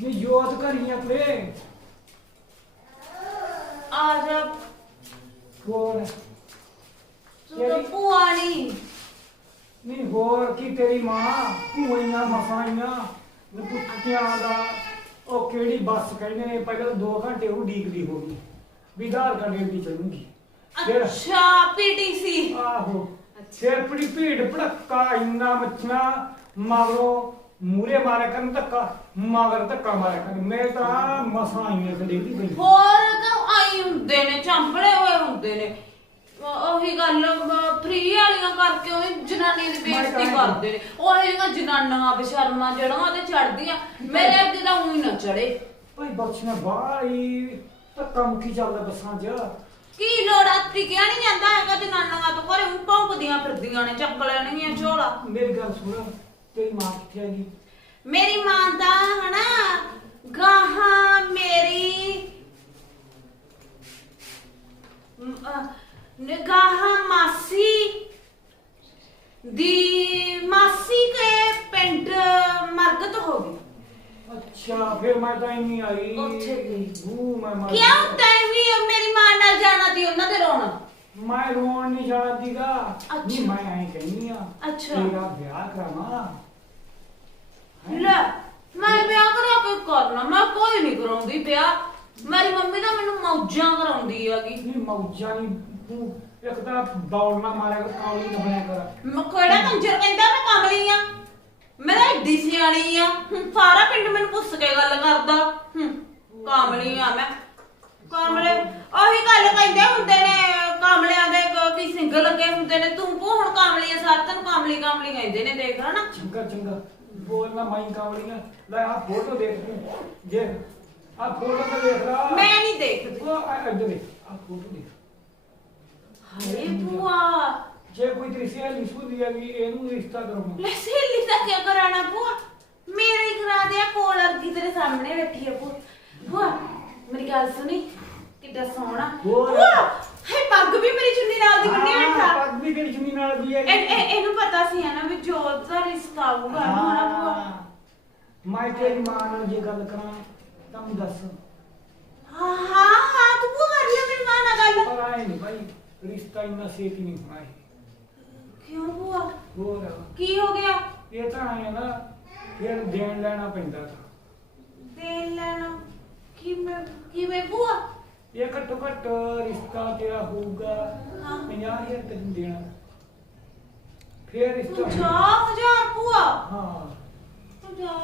ਨੀ ਜੋਤ ਕਰੀਆਂ ਪੇ ਆ ਜਾ। ਹੋਰ। ਤੂੰ ਤਾਂ ਭੂਆ ਨਹੀਂ ਨੀ ਹੋਰ ਕੀ ਤੇਰੀ ਮਾਂ? ਭੂਈਆਂ ਮਸਾਈਆਂ ਨਪੁੱਤਿਆਂ ਦਾ ਉਹ ਕਿਹੜੀ ਬੱਸ ਕਹਿੰਦੇ ਨੇ ਪਹਿਲਾਂ 2 ਘੰਟੇ ਉਹ ਡੀਕਦੀ ਹੋ ਗਈ। ਵਿਧਾਰ ਕਰਨੇ ਦੀ ਚੱਲੂਗੀ। ਫਿਰ ਅੱਛਾ ਪੀਟੀਸੀ ਆਹੋ। ਫਿਰ ਪੜੀ ਭੀੜ ਭੜੱਕਾ ਇੰਨਾ ਮੱਛੀਆਂ ਮਗਰੋਂ ਮੂਰੇ ਮਾਰਿਆ ਕਰਨ ਧੱਕਾ ਮਗਰ ਧੱਕਾ ਮਾਰਿਆ ਕਰਨ। ਮੈਂ ਤਾਂ ਮਸਾਂ ਆਈਆਂ ਕਦੇ ਦੀ ਗਈ ਹੋਰ ਤਾਂ ਆਈ ਹੁੰਦੇ ਨੇ ਚੰਬੜੇ ਹੋਏ ਹੁੰਦੇ ਨੇ। ਉਹ- ਉਹੀ ਗੱਲ ਫ੍ਰੀ ਵਾਲੀਆਂ ਕਰਕੇ ਉਹ ਜਨਾਨੀਆਂ ਦੀ ਬੇਇੱਜ਼ਤੀ ਤਾਂ- ਕਰਦੇ ਨੇ। ਉਹ ਜਿਹੜੀਆਂ ਜਨਾਨੀਆਂ ਬਸ਼ਰਮਾਂ ਜਿਹੜੀਆਂ ਤੇ ਚੜਦੀਆਂ ਮੇਰੇ ਅੱਗੇ ਤਾਂ ਉਹੀ ਨਾ ਚੜੇ ਭਾਈ ਬਖਸ਼ਣਾ ਬਾਹਲੀ ਧੱਕਾ ਮੁੱਕੀ ਚੱਲਦਾ ਬੱਸਾਂ 'ਚ। ਕੀ ਲੋੜ ਆ? ਟਿਕਿਆ ਨਹੀਂ ਜਾਂਦਾ ਹੈਗਾ ਜਨਾਨੀਆਂ ਤੋਂ ਘਰੇ ਉਹ ਭੌਂਕਦੀਆਂ ਫਿਰਦੀਆਂ ਨੇ ਚੱਕ ਲੈਣਗੀਆਂ ਝੋਲਾ। ਮੇਰੀ ਗੱਲ ਸੁਣ। ਤੇਰੀ ਮਾਂ ਕਿੱਥੇ ਹੈਗੀ? ਮੇਰੀ ਮਾਂ ਦਾ ਹਨਾ ਗਾਹਾਂ ਮੇਰੀ ਨਿਗਾਹਾਂ ਮਾਸੀ ਦੀ ਮਾਸੀ ਕੇ ਪਿੰਡ ਮਰਗਤ ਹੋ ਗਈ। ਅੱਛਾ ਫਿਰ ਮੈਂ ਤਾਂ ਇੰਨੀ ਆਈ। ਉੱਥੇ ਗਈ। ਹੂ ਮੈਂ ਮਰ ਕਿਉਂ ਤੈਨੂੰ ਵੀ ਮੇਰੀ ਮਾਂ ਨਾਲ ਜਾਣਾ ਸੀ ਉਹਨਾਂ ਦੇ ਰੋਣ ਮੈਂ ਰੋਣ ਨਹੀਂ ਜਾਣਦੀਗਾ ਨਹੀਂ ਅੱਛਾ। ਮੈਂ ਐਂ ਕਹਿੰਨੀ ਆ ਅੱਛਾ। ਤੇਰਾ ਵਿਆਹ ਕਰਾਵਾਂ। ਹੈਂ? ਲੈ ਮੈਂ ਵਿਆਹ ਕਰਾ ਕੇ ਕਰਨਾ ਮੈਂ ਕੋਈ ਨਹੀਂ ਕਰਾਉਂਦੀ ਵਿਆਹ। ਮੇਰੀ ਮੰਮੀ ਤਾਂ ਮੈਨੂੰ ਮੌਜਾਂ ਕਰਾਉਂਦੀ ਹੈਗੀ। ਨਹੀਂ ਮੌਜਾਂ ਨਹੀਂ ਤੂੰ ਇੱਕ ਤਾਂ ਦੌੜ ਨਾ ਮਾਰਿਆ ਕਰ ਕਾਲੀ ਨਾ ਬਣਿਆ ਕਰ। ਮੈਂ ਕਿਹੜਾ ਕੰਜਰ ਕਹਿੰਦਾ ਮੈਂ ਕਮਲੀ ਆ? ਮੈਂ ਏਡੀ ਸਿਆਣੀ ਆ। ਹੁਣ ਸਾਰਾ ਪਿੰਡ ਮੈਨੂੰ ਪੁੱਛ ਕੇ ਗੱਲ ਕਰਦਾ ਹੂੰ ਕਾਮਲੀ ਆ ਮੈਂ ਕਾਮਲੇ ਉਹੀ ਗੱਲ ਕਹਿੰਦੇ ਹੁੰਦੇ ਨੇ ਕਾਮਲਿਆਂ ਦੇ ਸਿੰਘ ਲੱਗੇ ਹੁੰਦੇ ਨੇ ਤੂੰ ਕੋ ਹੁਣ ਕਾਮਲੀ ਆ ਸਾਰ ਤੈਨੂੰ ਕਾਮਲੀ ਕਾਮਲੀ ਕਹਿੰਦੇ ਨੇ ਦੇਖ ਹਨਾ? ਚੰਗਾ ਚੰਗਾ। ਬੋਲ ਨਾ ਮਾਈ ਕਾਵਲੀਆਂ ਲੈ ਆ ਫੋਟੋ ਦੇਖ ਤੂੰ। ਜੇ ਆ ਫੋਟੋ ਤਾਂ ਦੇਖ ਲਾ। ਮੈਂ ਨਹੀਂ ਦੇਖਦੀ। ਉਹ ਆ ਇੱਧਰ ਦੇਖ। ਆ ਫੋਟੋ ਦੇਖ। ਹਾਏ ਭੂਆ ਜੇ ਕੋਈ ਤੇਰੀ ਸਹੇਲੀ ਸੁਧੀ ਹੈਗੀ ਇਹਨੂੰ ਰਿਸ਼ਤਾ ਕਰਾਉਣਾ। ਲੈ ਸਹੇਲੀ ਦਾ ਕੀ ਕਰਾਣਾ ਭੂਆ? ਮੇਰਾ ਹੀ ਕਰਾ ਦਿਆ ਕੋਲ ਅਰਗੀ ਤੇਰੇ ਸਾਹਮਣੇ ਬੈਠੀ ਆ ਭੂਆ। ਭੂਆ ਮੇਰੀ ਗੱਲ ਸੁਣੀ ਕਿੱਡਾ ਸੋਹਣਾ। ਭੂਆ ਹੈ ਪੱਗ ਵੀ ਮੇਰੀ ਚੁੰਨੀ ਨਾਲ ਦੀ ਬੰਨੀ ਹਾਂ, ਬੈਠਾ ਪੱਗ ਵੀ ਚੁੰਨੀ ਨਾਲ ਦੀ ਇਹ ਹੈਗੀ। ਇਹ- ਇਹਨੂੰ ਪਤਾ ਸੀ ਹੈ ਨਾ ਵੀ ਜੋਤ ਦਾ ਰਿਸ਼ਤਾ ਆਊਗਾ ਹਨਾ ਭੂਆ ਹਾਂ। ਮੈਂ ਤੇਰੀ ਮਾਂ ਨਾਲ ਜੇ ਗੱਲ ਕਰਾਂ ਤਾਂ ਮੈਨੂੰ ਦੱਸ। ਹਾਂ ਹਾਂ ਹਾਂ ਤੂੰ ਕਰ ਲਿਆ ਮੇਰੀ ਮਾਂ ਨਾਲ ਗੱਲ? ਪਰ ਆਏ ਨਹੀਂ ਭਾਈ ਰਿਸ਼ਤਾ ਇੰਨਾ ਛੇਤੀ ਨਹੀਂ ਹੋਣਾ ਇਹ। ਕਿਉਂ ਭੂਆ? ਹੋਰ। ਕੀ ਹੋ ਗਿਆ? ਇਹ ਤਾਂ ਆਏ ਨਾ ਫਿਰ ਦੇਣ ਲੈਣਾ ਪੈਂਦਾ ਤਾਂ। ਦੇ ਲੈਣਾ? ਕਿਵੇਂ ਕਿਵੇਂ ਭੂਆ? ਇਹ ਘੱਟੋ ਘੱਟ ਰਿਸ਼ਤਾ ਤੇਰਾ ਹੋਊਗਾ ਹਾਂ। 50000 ਤੈਨੂੰ ਦੇਣਾ ਫਿਰ ਰਿਸ਼ਤਾ ਹੋਊਗਾ। 50000 ਭੂਆ ਹਾਂ ਪੰਜਾਹ